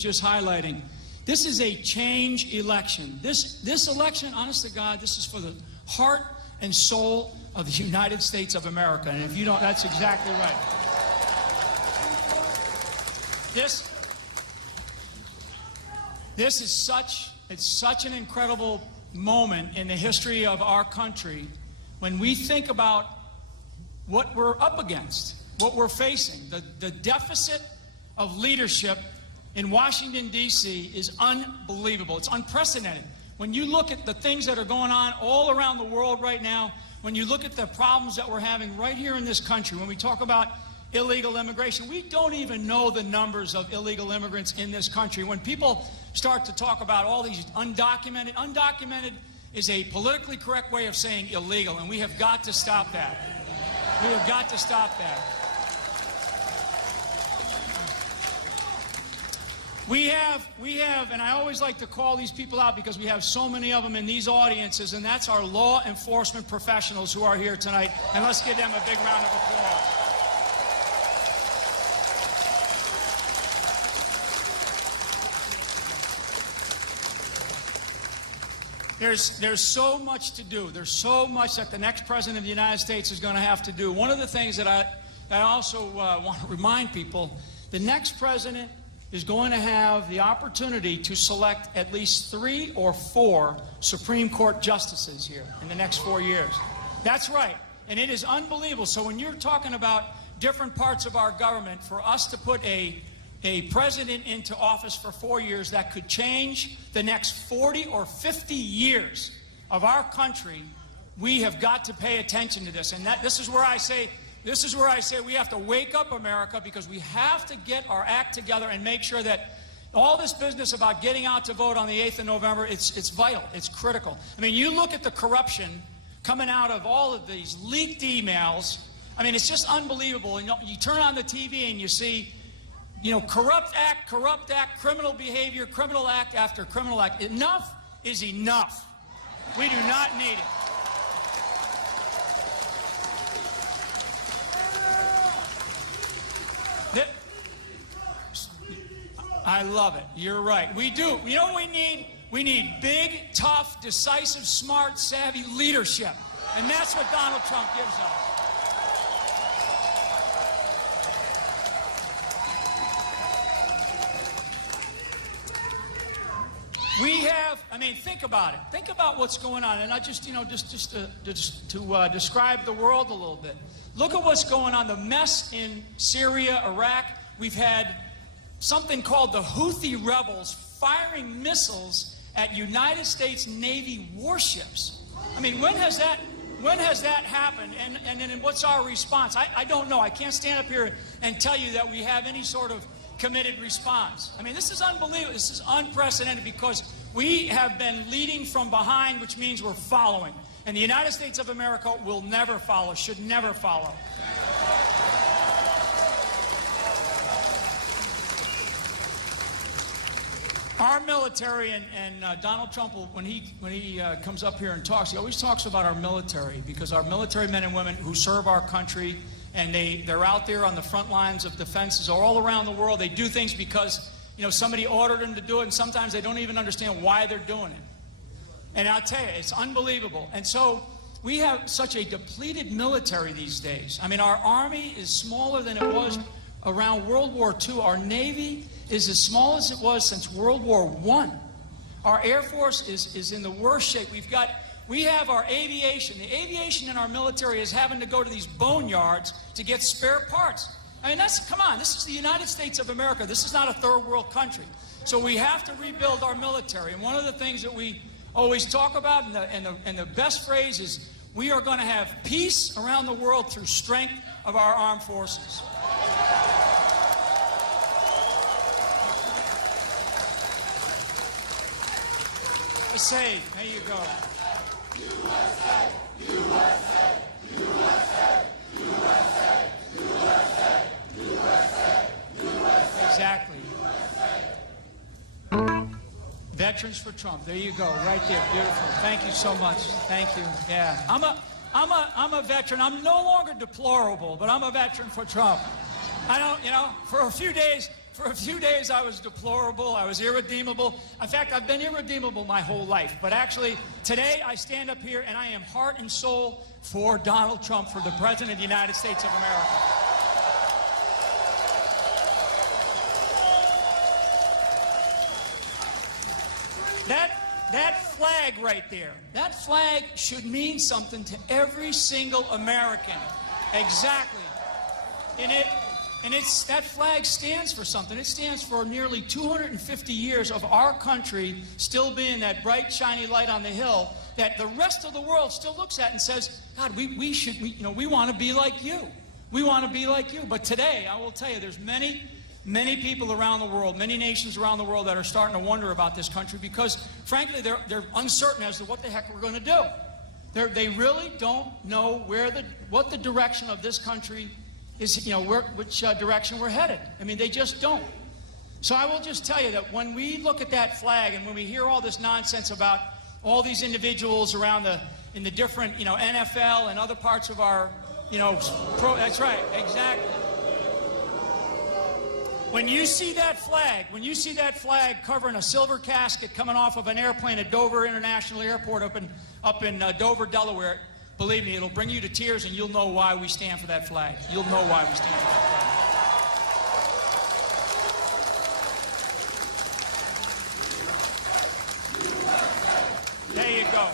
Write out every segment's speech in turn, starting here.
just highlighting. This is a change election. This election, honest to God, this is for the heart and soul of the United States of America. And if you don't, that's exactly right. This is such an incredible moment in the history of our country when we think about what we're up against, what we're facing. The deficit of leadership in Washington, D.C. is unbelievable. It's unprecedented. When you look at the things that are going on all around the world right now, when you look at the problems that we're having right here in this country, when we talk about illegal immigration, we don't even know the numbers of illegal immigrants in this country. When people start to talk about all these undocumented is a politically correct way of saying illegal, and we have got to stop that. We have got to stop that. We have, and I always like to call these people out because we have so many of them in these audiences, and that's our law enforcement professionals who are here tonight. And let's give them a big round of applause. There's so much to do. There's so much that the next president of the United States is going to have to do. One of the things that I also want to remind people, the next president is going to have the opportunity to select at least 3 or 4 Supreme Court justices here in the next 4 years. That's right. And it is unbelievable. So when you're talking about different parts of our government, for us to put a president into office for 4 years that could change the next 40 or 50 years of our country, we have got to pay attention to this. And this is where I say we have to wake up America, because we have to get our act together and make sure that all this business about getting out to vote on the 8th of November, it's vital, it's critical. I mean, you look at the corruption coming out of all of these leaked emails. I mean, it's just unbelievable. And you turn on the TV and you see, corrupt act, criminal behavior, criminal act after criminal act. Enough is enough. We do not need it. I love it. You're right. We do. You know what we need? We need big, tough, decisive, smart, savvy leadership. And that's what Donald Trump gives us. Think about it. Think about what's going on. And I just to describe the world a little bit. Look at what's going on. The mess in Syria, Iraq. We've had something called the Houthi rebels firing missiles at United States Navy warships. I mean, when has that happened? And then what's our response? I don't know. I can't stand up here and tell you that we have any sort of committed response. I mean, this is unbelievable. This is unprecedented, because we have been leading from behind, which means we're following. And the United States of America will never follow, should never follow. Our military, and Donald Trump, when he comes up here and talks, he always talks about our military, because our military men and women who serve our country, and they're out there on the front lines of defenses all around the world. They do things because somebody ordered them to do it, and sometimes they don't even understand why they're doing it. And I'll tell you, it's unbelievable. And so we have such a depleted military these days. I mean, our Army is smaller than it was around World War II. Our Navy is as small as it was since World War I. Our Air Force is in the worst shape. We have our aviation. The aviation in our military is having to go to these boneyards to get spare parts. I mean, come on, this is the United States of America. This is not a third world country. So we have to rebuild our military. And one of the things that we always talk about, and the best phrase is, we are going to have peace around the world through strength of our armed forces. USA, there you go. USA, USA, USA, USA, USA, USA, USA. Exactly. Veterans for Trump. There you go, right there. Beautiful. Thank you so much. Thank you. Yeah, I'm a veteran. I'm no longer deplorable, but I'm a veteran for Trump. I don't, for a few days, for a few days I was deplorable, I was irredeemable. In fact, I've been irredeemable my whole life. But actually, today I stand up here and I am heart and soul for Donald Trump, for the President of the United States of America. That flag right there, that flag should mean something to every single American. Exactly. That flag stands for something. It stands for nearly 250 years of our country still being that bright, shiny light on the hill that the rest of the world still looks at and says, God, we want to be like you. We want to be like you. But today, I will tell you, there's many people around the world, many nations around the world that are starting to wonder about this country because, frankly, they're uncertain as to what the heck we're going to do. They really don't know what the direction of this country is, which direction we're headed. I mean, they just don't. So I will just tell you that when we look at that flag and when we hear all this nonsense about all these individuals around in the different, NFL and other parts of our, that's right, exactly. When you see that flag covering a silver casket coming off of an airplane at Dover International Airport up in Dover, Delaware, believe me, it'll bring you to tears and you'll know why we stand for that flag. You'll know why we stand for that flag. There you go.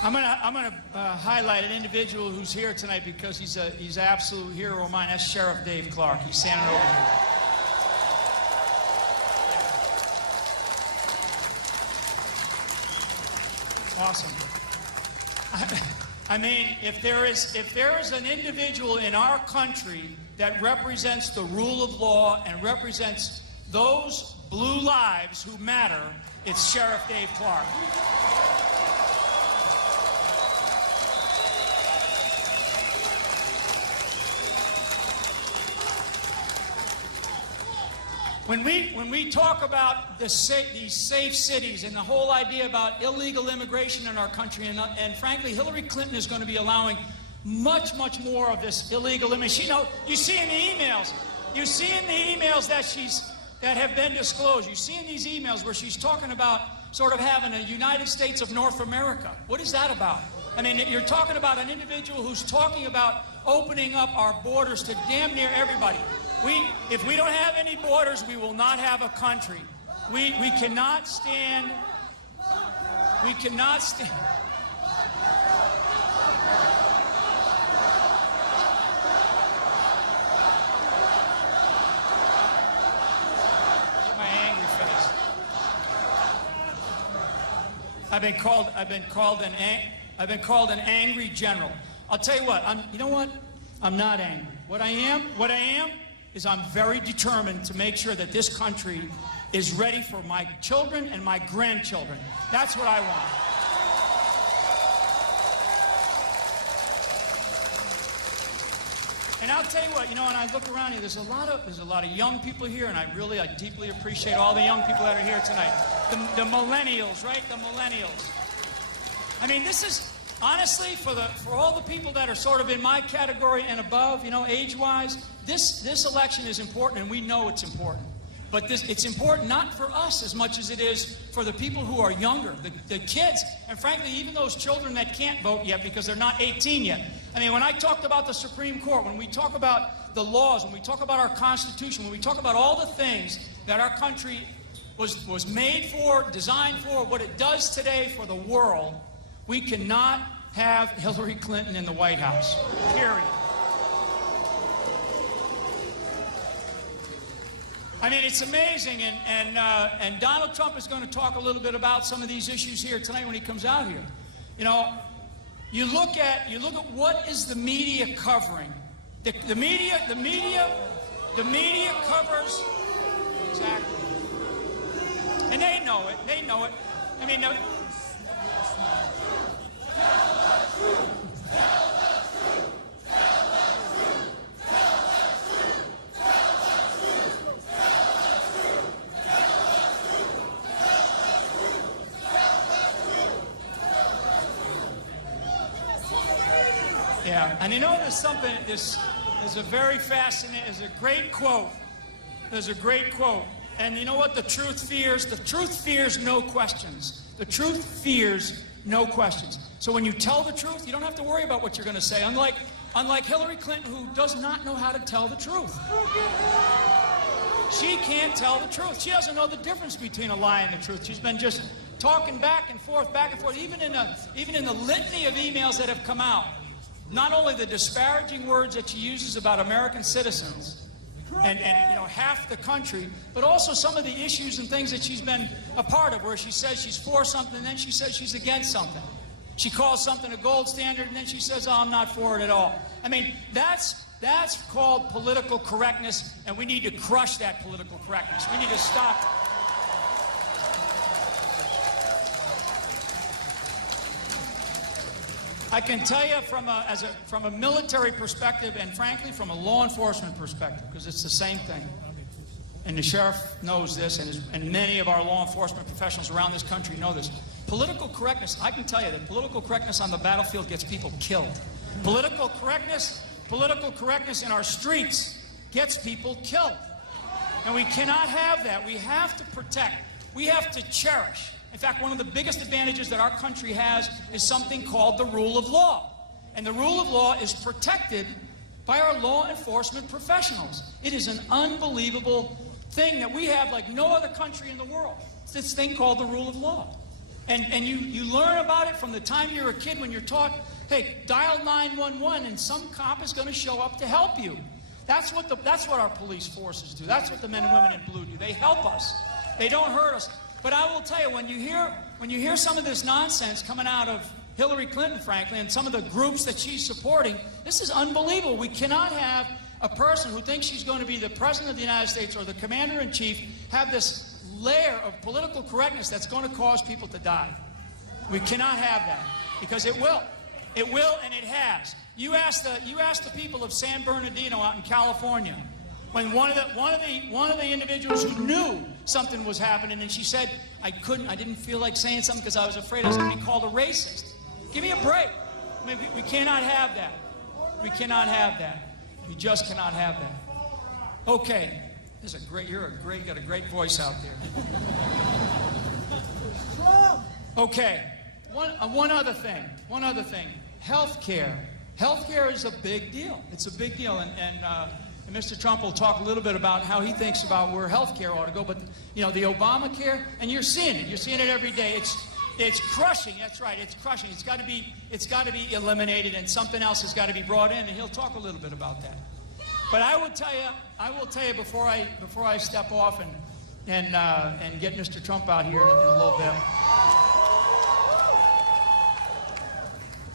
I'm gonna highlight an individual who's here tonight because he's an absolute hero of mine. That's Sheriff Dave Clark. He's standing over here. Awesome. I mean, if there is an individual in our country that represents the rule of law and represents those blue lives who matter, it's Sheriff Dave Clark. When we talk about these safe cities and the whole idea about illegal immigration in our country, and frankly, Hillary Clinton is going to be allowing much more of this illegal immigration. You see in the emails that have been disclosed. You see in these emails where she's talking about sort of having a United States of North America. What is that about? I mean, you're talking about an individual who's talking about opening up our borders to damn near everybody. If we don't have any borders, we will not have a country. We cannot stand. We cannot stand. My angry face. I've been called an angry general. I'll tell you what. You know what? I'm not angry. What I am is I'm very determined to make sure that this country is ready for my children and my grandchildren. That's what I want. And I'll tell you what, when I look around here, there's a lot of young people here, and I deeply appreciate all the young people that are here tonight. The millennials, right? The millennials. I mean, this is honestly for all the people that are sort of in my category and above, age-wise. This election is important, and we know it's important. But it's important not for us as much as it is for the people who are younger, the kids, and frankly, even those children that can't vote yet because they're not 18 yet. I mean, when I talked about the Supreme Court, when we talk about the laws, when we talk about our Constitution, when we talk about all the things that our country was made for, designed for, what it does today for the world, we cannot have Hillary Clinton in the White House, period. I mean, it's amazing, and Donald Trump is going to talk a little bit about some of these issues here tonight when he comes out here. You look at what is the media covering. The media covers exactly, and they know it. They know it. I mean, no, Yeah, and you know there's something, there's a very fascinating, there's a great quote. There's a great quote. And you know what the truth fears? The truth fears no questions. The truth fears no questions. So when you tell the truth, you don't have to worry about what you're going to say. Unlike Hillary Clinton, who does not know how to tell the truth. She can't tell the truth. She doesn't know the difference between a lie and the truth. She's been just talking back and forth, even in the litany of emails that have come out. Not only the disparaging words that she uses about American citizens and you know, half the country, but also some of the issues and things that she's been a part of, where she says she's for something and then she says she's against something. She calls something a gold standard and then she says, oh, I'm not for it at all. I mean, that's called political correctness, and we need to crush that political correctness. We need to stop it. I can tell you from a military perspective, and frankly from a law enforcement perspective, because it's the same thing. And the sheriff knows this, and many of our law enforcement professionals around this country know this. Political correctness, I can tell you that political correctness on the battlefield gets people killed. Political correctness in our streets gets people killed. And we cannot have that. We have to protect. We have to cherish. In fact, one of the biggest advantages that our country has is something called the rule of law. And the rule of law is protected by our law enforcement professionals. It is an unbelievable thing that we have like no other country in the world. It's this thing called the rule of law. And you learn about it from the time you're a kid, when you're taught, hey, dial 911 and some cop is going to show up to help you. That's what our police forces do. That's what the men and women in blue do. They help us. They don't hurt us. But I will tell you, when you hear some of this nonsense coming out of Hillary Clinton, frankly, and some of the groups that she's supporting, this is unbelievable. We cannot have a person who thinks she's going to be the president of the United States or the commander-in-chief have this layer of political correctness that's going to cause people to die. We cannot have that, because it will. It will, and it has. You ask the people of San Bernardino out in California, when one of the individuals who knew something was happening, and she said, I didn't feel like saying something because I was afraid I was going to be called a racist. Give me a break. I mean, we cannot have that. We cannot have that. We just cannot have that. Okay. You got a great voice out there. Okay. One other thing. Healthcare. Healthcare is a big deal. It's a big deal, and Mr. Trump will talk a little bit about how he thinks about where healthcare ought to go. But you know, the Obamacare, and you're seeing it. You're seeing it every day. It's crushing. That's right. It's crushing. It's got to be eliminated, and something else has got to be brought in, and he'll talk a little bit about that. But I will tell you before I step off and get Mr. Trump out here in a little bit.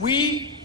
We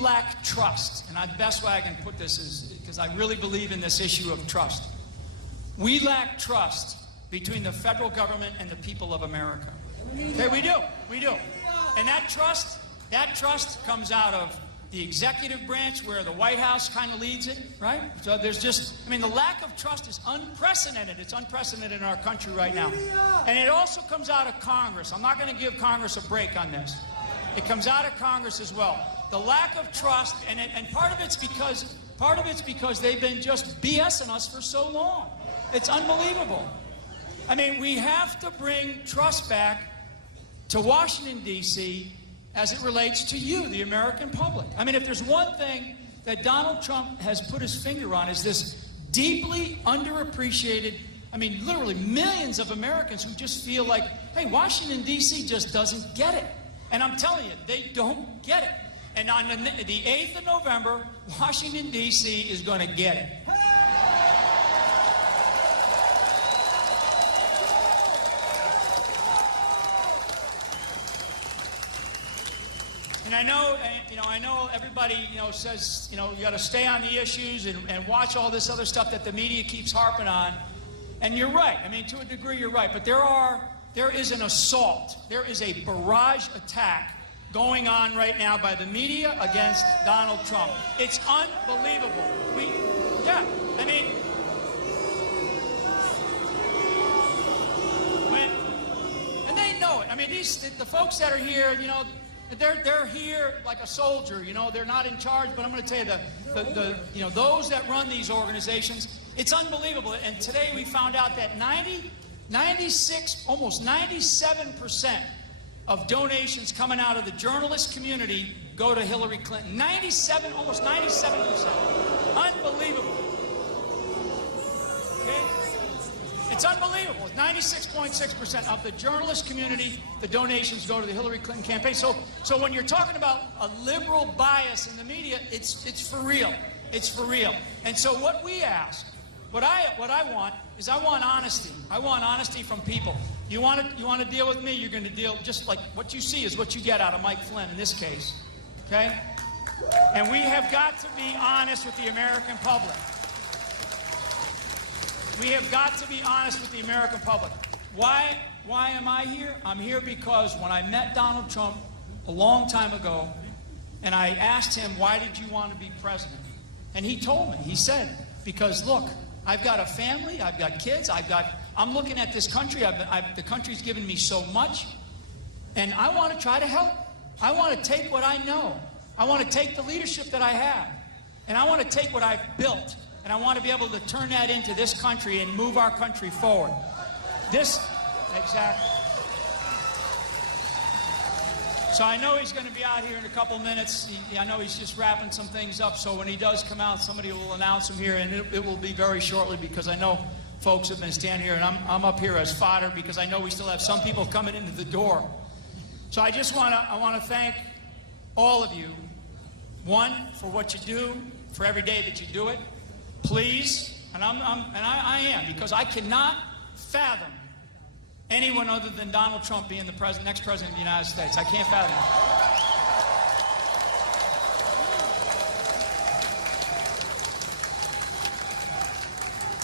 lack trust, and the best way I can put this is because I really believe in this issue of trust. We lack trust between the federal government and the people of America. Okay, we do. And that trust comes out of the executive branch, where the White House kind of leads it, right? So there's the lack of trust is unprecedented. It's unprecedented in our country right now. And it also comes out of Congress. I'm not going to give Congress a break on this. It comes out of Congress as well. The lack of trust, and part of it's because they've been just BSing us for so long. It's unbelievable. I mean, we have to bring trust back to Washington, D.C., as it relates to you, the American public. I mean, if there's one thing that Donald Trump has put his finger on, is this deeply underappreciated, I mean, literally millions of Americans who just feel like, hey, Washington, D.C. just doesn't get it. And I'm telling you, they don't get it. And on the 8th of November, Washington, D.C. is going to get it. And I know everybody, says, you got to stay on the issues and watch all this other stuff that the media keeps harping on. And you're right. I mean, to a degree, you're right. But there is an assault. There is a barrage attack going on right now by the media against Donald Trump. It's unbelievable. And they know it. I mean, the folks that are here, They're here like a soldier, you know. They're not in charge, but I'm going to tell you you know, those that run these organizations, it's unbelievable. And today we found out that 96, almost 97% of donations coming out of the journalist community go to Hillary Clinton. 97, almost 97%. Unbelievable. Okay? It's unbelievable. 96.6% of the journalist community, the donations go to the Hillary Clinton campaign. So when you're talking about a liberal bias in the media, it's for real. It's for real. And so what we ask, what I want is I want honesty. I want honesty from people. You want to deal with me, you're going to deal just like what you see is what you get out of Mike Flynn in this case. Okay? And we have got to be honest with the American public. We have got to be honest with the American public. Why am I here? I'm here because when I met Donald Trump a long time ago, and I asked him, why did you want to be president? And he told me, he said, because look, I've got a family, I've got kids, I'm looking at this country, the country's given me so much, and I want to try to help. I want to take what I know. I want to take the leadership that I have, and I want to take what I've built, and I want to be able to turn that into this country and move our country forward. Exactly. So I know he's going to be out here in a couple minutes. I know he's just wrapping some things up, so when he does come out, somebody will announce him here, and it will be very shortly, because I know folks have been standing here, and I'm up here as fodder because I know we still have some people coming into the door. So I just want to thank all of you, one, for what you do, for every day that you do it. Please, and I am, because I cannot fathom anyone other than Donald Trump being the next president of the United States. I can't fathom it.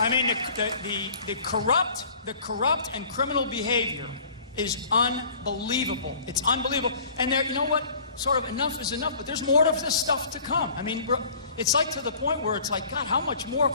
I mean, the corrupt and criminal behavior is unbelievable. It's unbelievable. And there, you know what? Sort of enough is enough, but there's more of this stuff to come. I mean, it's like to the point where it's like, God, how much more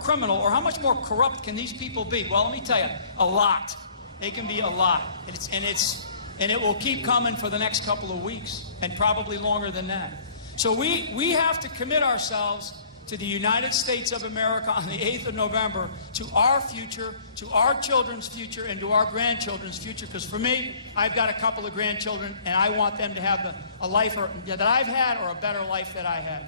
criminal or how much more corrupt can these people be? Well, let me tell you, a lot. They can be a lot. And it will keep coming for the next couple of weeks, and probably longer than that. So we have to commit ourselves to the United States of America on the 8th of November, to our future, to our children's future, and to our grandchildren's future. Because for me, I've got a couple of grandchildren, and I want them to have a life that I've had, or a better life that I had.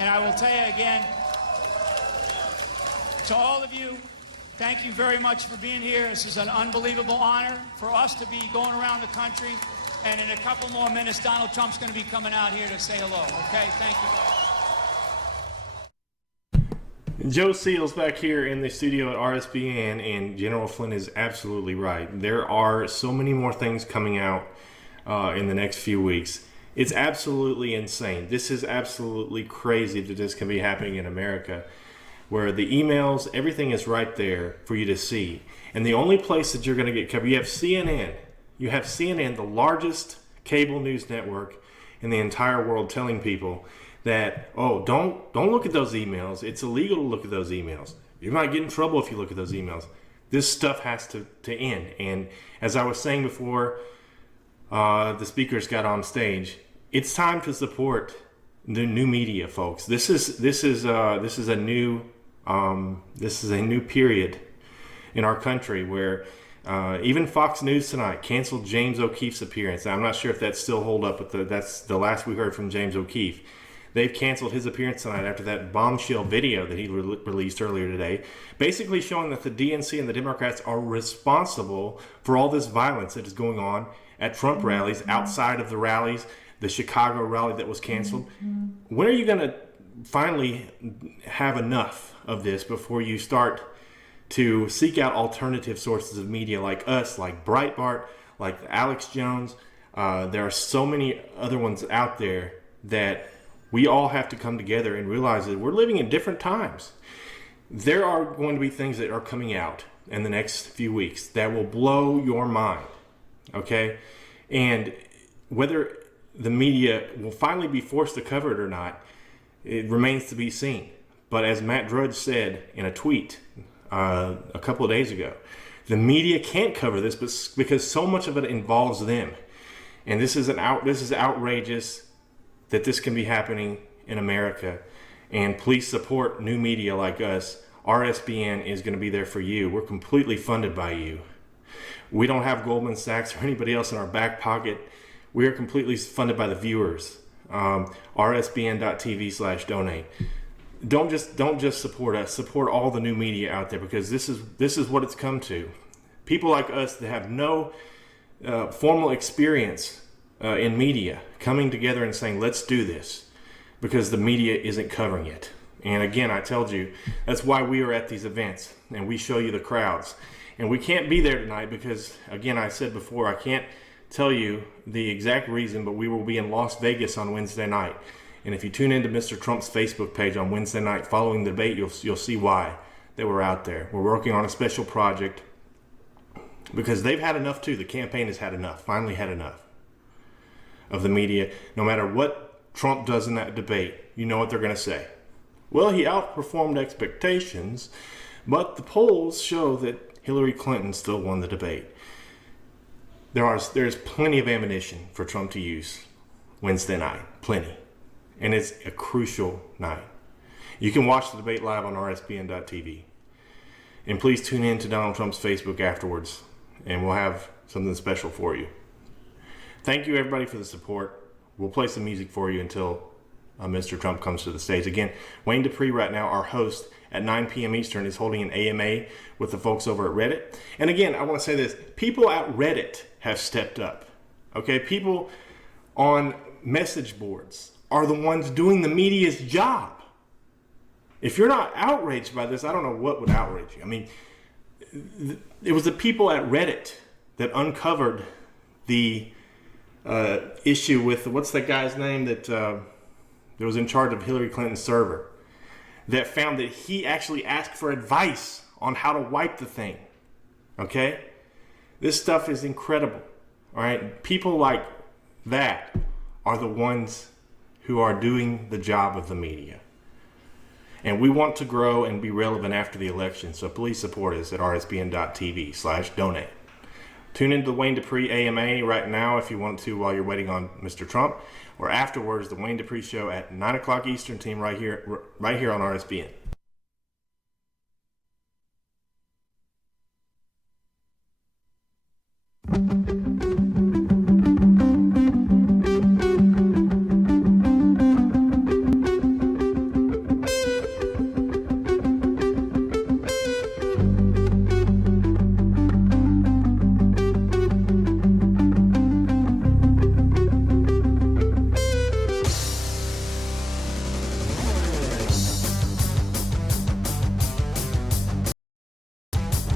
And I will tell you again, to all of you, thank you very much for being here. This is an unbelievable honor for us to be going around the country. And in a couple more minutes, Donald Trump's going to be coming out here to say hello. Okay? Thank you. Joe Seals back here in the studio at RSBN, and General Flynn is absolutely right. There are so many more things coming out in the next few weeks. It's absolutely insane. This is absolutely crazy that this can be happening in America, where the emails, everything is right there for you to see. And the only place that you're going to get covered, you have CNN. You have CNN, the largest cable news network in the entire world, telling people that, oh, don't look at those emails. It's illegal to look at those emails. You might get in trouble if you look at those emails. This stuff has to end. And as I was saying before the speakers got on stage, it's time to support the new media, folks. This is a new period in our country where even Fox News tonight canceled James O'Keefe's appearance. I'm not sure if that's still hold up, but that's the last we heard from James O'Keefe. They've canceled his appearance tonight after that bombshell video that he released earlier today, basically showing that the DNC and the Democrats are responsible for all this violence that is going on at Trump rallies, outside of the rallies, the Chicago rally that was canceled. When are you going to finally have enough of this before you start to seek out alternative sources of media like us, like Breitbart, like Alex Jones? There are so many other ones out there that we all have to come together and realize that we're living in different times. There are going to be things that are coming out in the next few weeks that will blow your mind, okay? And whether the media will finally be forced to cover it or not, it remains to be seen. But as Matt Drudge said in a tweet a couple of days ago, the media can't cover this because so much of it involves them. And this is outrageous that this can be happening in America. And please support new media like us. RSBN is going to be there for you. We're completely funded by you. We don't have Goldman Sachs or anybody else in our back pocket. We are completely funded by the viewers. rsbn.tv/donate. Don't just support us. Support all the new media out there, because this is what it's come to. People like us that have no formal experience in media coming together and saying, let's do this, because the media isn't covering it. And again, I told you, that's why we are at these events and we show you the crowds. And we can't be there tonight because, again, I said before, I can't tell you the exact reason, but we will be in Las Vegas on Wednesday night. And if you tune into Mr. Trump's Facebook page on Wednesday night following the debate, you'll see why that we're out there. We're working on a special project because they've had enough too. The campaign has had enough, finally had enough of the media. No matter what Trump does in that debate, you know what they're going to say. Well, he outperformed expectations, but the polls show that Hillary Clinton still won the debate. There's plenty of ammunition for Trump to use Wednesday night, plenty. And it's a crucial night. You can watch the debate live on rsbn.tv. And please tune in to Donald Trump's Facebook afterwards, and we'll have something special for you. Thank you, everybody, for the support. We'll play some music for you until Mr. Trump comes to the stage. Again, Wayne Dupree right now, our host, at 9 p.m. Eastern, is holding an AMA with the folks over at Reddit. And again, I want to say this. People at Reddit have stepped up. Okay? People on message boards are the ones doing the media's job. If you're not outraged by this, I don't know what would outrage you. I mean, it was the people at Reddit that uncovered the issue with, what's that guy's name that was in charge of Hillary Clinton's server, that found that he actually asked for advice on how to wipe the thing. Okay? This stuff is incredible. All right? People like that are the ones who are doing the job of the media. And we want to grow and be relevant after the election, so please support us at rsbn.tv/donate. Tune into the Wayne Dupree AMA right now if you want to while you're waiting on Mr. Trump, or afterwards the Wayne Dupree Show at 9 o'clock Eastern Time right here on RSBN.